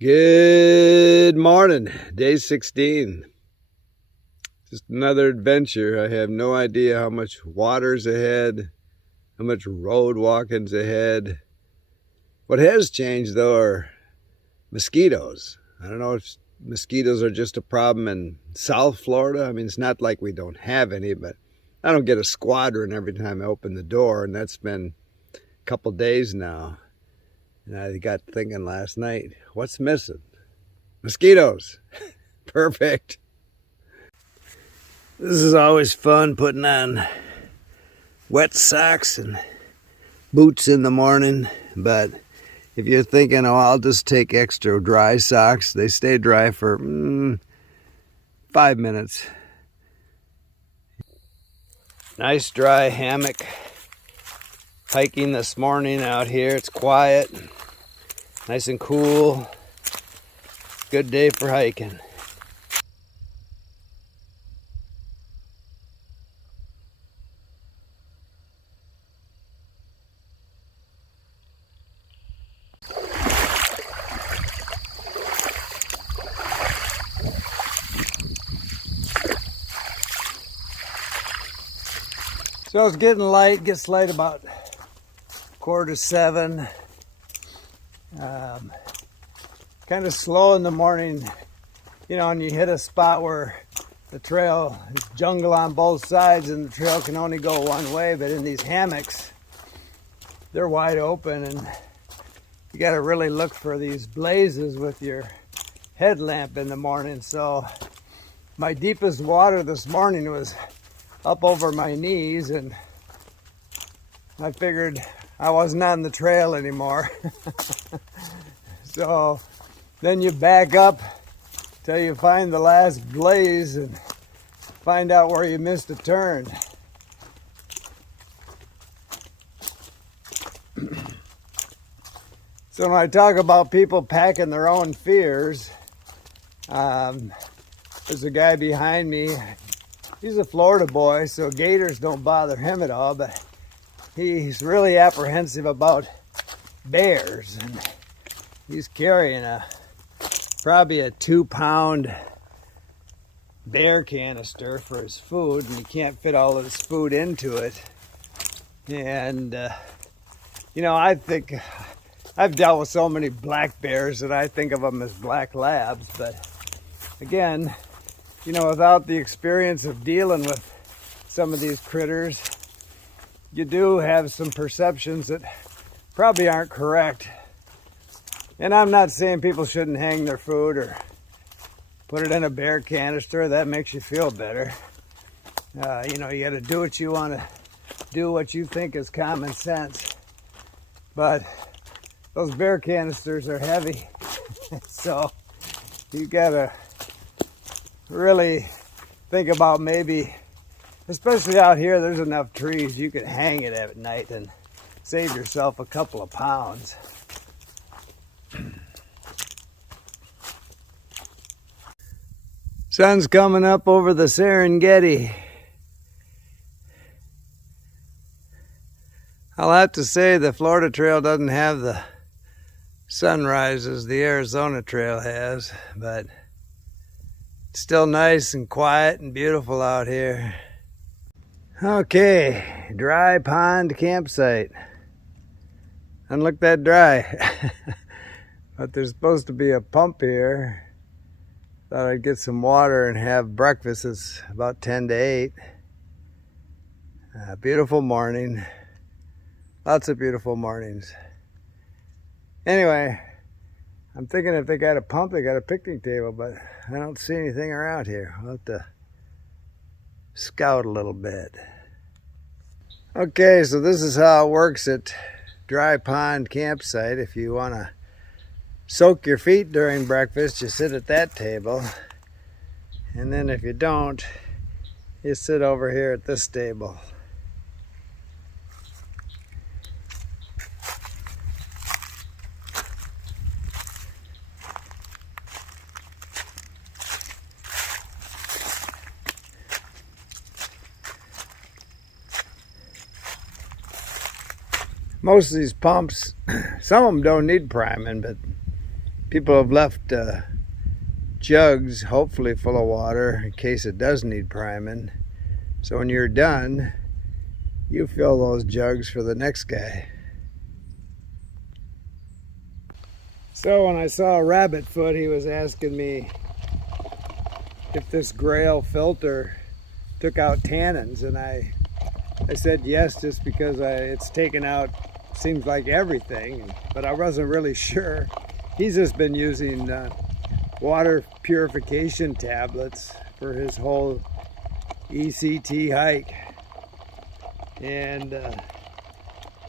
Good morning, day 16. Just another adventure. I have no idea how much water's ahead, how much road walking's ahead. What has changed though are mosquitoes. I don't know if mosquitoes are just a problem in South Florida. I mean, it's not like we don't have any, but I don't get a squadron every time I open the door, and that's been a couple days now. And I got thinking last night, what's missing? Mosquitoes. Perfect. This is always fun, putting on wet socks and boots in the morning. But if you're thinking, oh, I'll just take extra dry socks, they stay dry for 5 minutes. Nice dry hammock. Hiking this morning out here. It's quiet, nice and cool. Good day for hiking. So it's getting light, gets light about 6:45. Kind of slow in the morning, you know, and you hit a spot where the trail is jungle on both sides and the trail can only go one way. But in these hammocks, they're wide open, and you got to really look for these blazes with your headlamp in the morning. So my deepest water this morning was up over my knees, and I figured I wasn't on the trail anymore. So then you back up till you find the last blaze and find out where you missed a turn. So when I talk about people packing their own fears, there's a guy behind me. He's a Florida boy, so gators don't bother him at all, but he's really apprehensive about bears, and he's carrying probably a 2-pound bear canister for his food, and he can't fit all of his food into it. And you know, I think I've dealt with so many black bears that I think of them as black labs, but again, you know, without the experience of dealing with some of these critters, you do have some perceptions that probably aren't correct. And I'm not saying people shouldn't hang their food or put it in a bear canister. That makes you feel better. You know, you got to do what you want to do, what you think is common sense. But those bear canisters are heavy. So you got to really think about, maybe, especially out here, there's enough trees you can hang it at night and save yourself a couple of pounds. Sun's coming up over the Serengeti. I'll have to say the Florida Trail doesn't have the sunrises the Arizona Trail has, but it's still nice and quiet and beautiful out here. Okay, dry pond campsite. Doesn't look that dry. But there's supposed to be a pump here. Thought I'd get some water and have breakfast. It's about 10 to 8. Beautiful morning. Lots of beautiful mornings. Anyway, I'm thinking if they got a pump, they got a picnic table, but I don't see anything around here. I'll have to scout a little bit. Okay, so this is how it works at Dry Pond Campsite. If you want to soak your feet during breakfast, you sit at that table. And then if you don't, you sit over here at this table. Most of these pumps, some of them don't need priming, but people have left jugs, hopefully full of water, in case it does need priming. So when you're done, you fill those jugs for the next guy. So when I saw a rabbit foot, he was asking me if this Grail Filter took out tannins, and I said yes, just because it's taken out, seems like everything, but I wasn't really sure. He's just been using water purification tablets for his whole ECT hike. And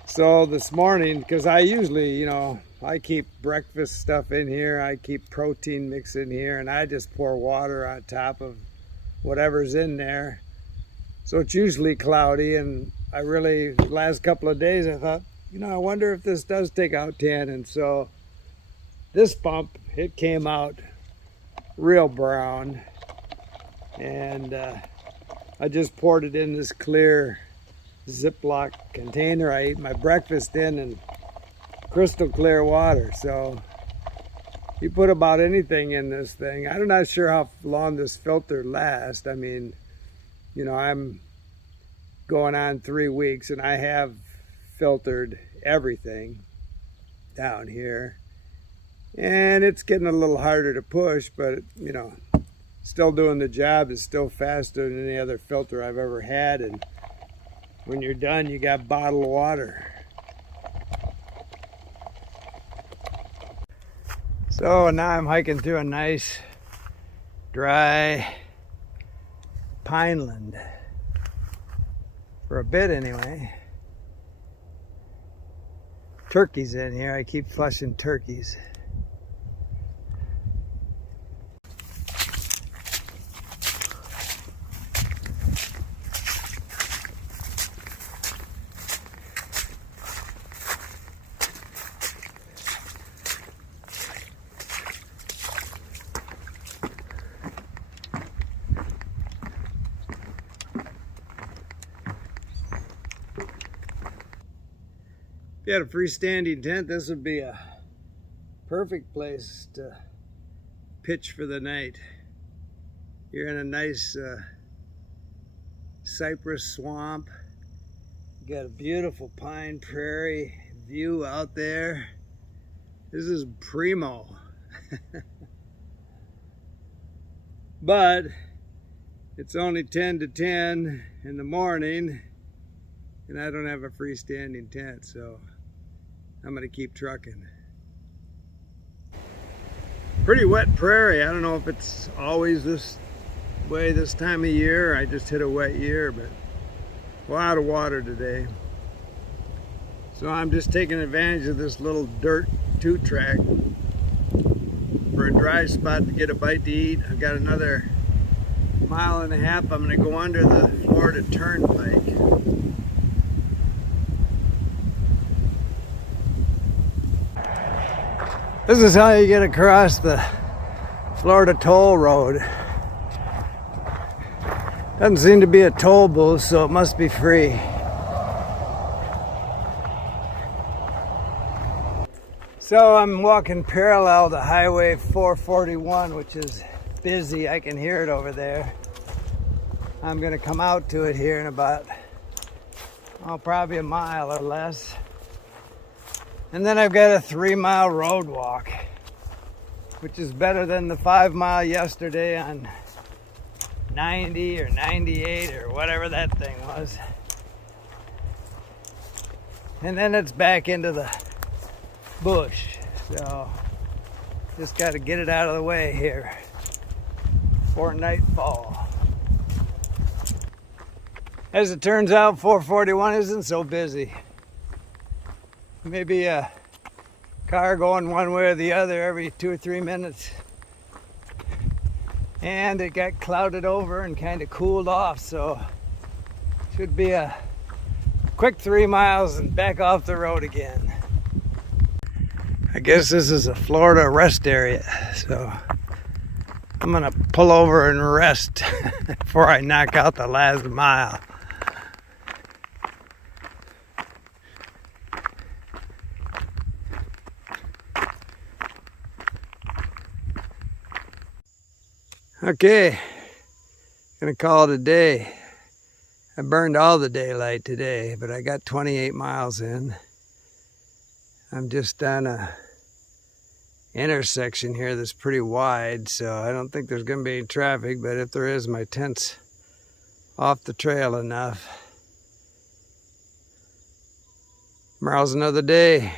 so this morning, because I usually, you know, I keep breakfast stuff in here, I keep protein mix in here, and I just pour water on top of whatever's in there. So it's usually cloudy, and I really, the last couple of days, I thought, you know, I wonder if this does take out tannin. So this pump, it came out real brown, and I just poured it in this clear Ziploc container I ate my breakfast in, and crystal clear water. So you put about anything in this thing. I'm not sure how long this filter lasts. I mean, you know, I'm going on 3 weeks, and I have filtered everything down here, and it's getting a little harder to push, but you know, still doing the job. Is still faster than any other filter I've ever had. And when you're done, you got bottled water. So now I'm hiking through a nice dry Pineland, for a bit anyway. Turkeys in here. I keep flushing turkeys. If you had a freestanding tent, this would be a perfect place to pitch for the night. You're in a nice Cyprus Swamp. You got a beautiful pine prairie view out there. This is primo. But it's only 10 to 10 in the morning, and I don't have a freestanding tent, so I'm gonna keep trucking. Pretty wet prairie. I don't know if it's always this way this time of year. I just hit a wet year, but a lot of water today. So I'm just taking advantage of this little dirt 2-track for a dry spot to get a bite to eat. I've got another 1.5 miles. I'm gonna go under the Florida Turnpike. This is how you get across the Florida toll road. Doesn't seem to be a toll booth, so it must be free. So I'm walking parallel to Highway 441, which is busy. I can hear it over there. I'm gonna come out to it here in about, oh, probably a mile or less. And then I've got a 3-mile road walk, which is better than the 5-mile yesterday on 90 or 98 or whatever that thing was. And then it's back into the bush. So just got to get it out of the way here before nightfall. As it turns out, 441 isn't so busy. Maybe a car going one way or the other every 2 or 3 minutes. And it got clouded over and kind of cooled off, so should be a quick 3 miles and back off the road again. I guess this is a Florida rest area, so I'm gonna pull over and rest before I knock out the last mile. Okay, gonna call it a day. I burned all the daylight today, but I got 28 miles in. I'm just on a intersection here that's pretty wide, so I don't think there's gonna be any traffic, but if there is, my tent's off the trail enough. Tomorrow's another day.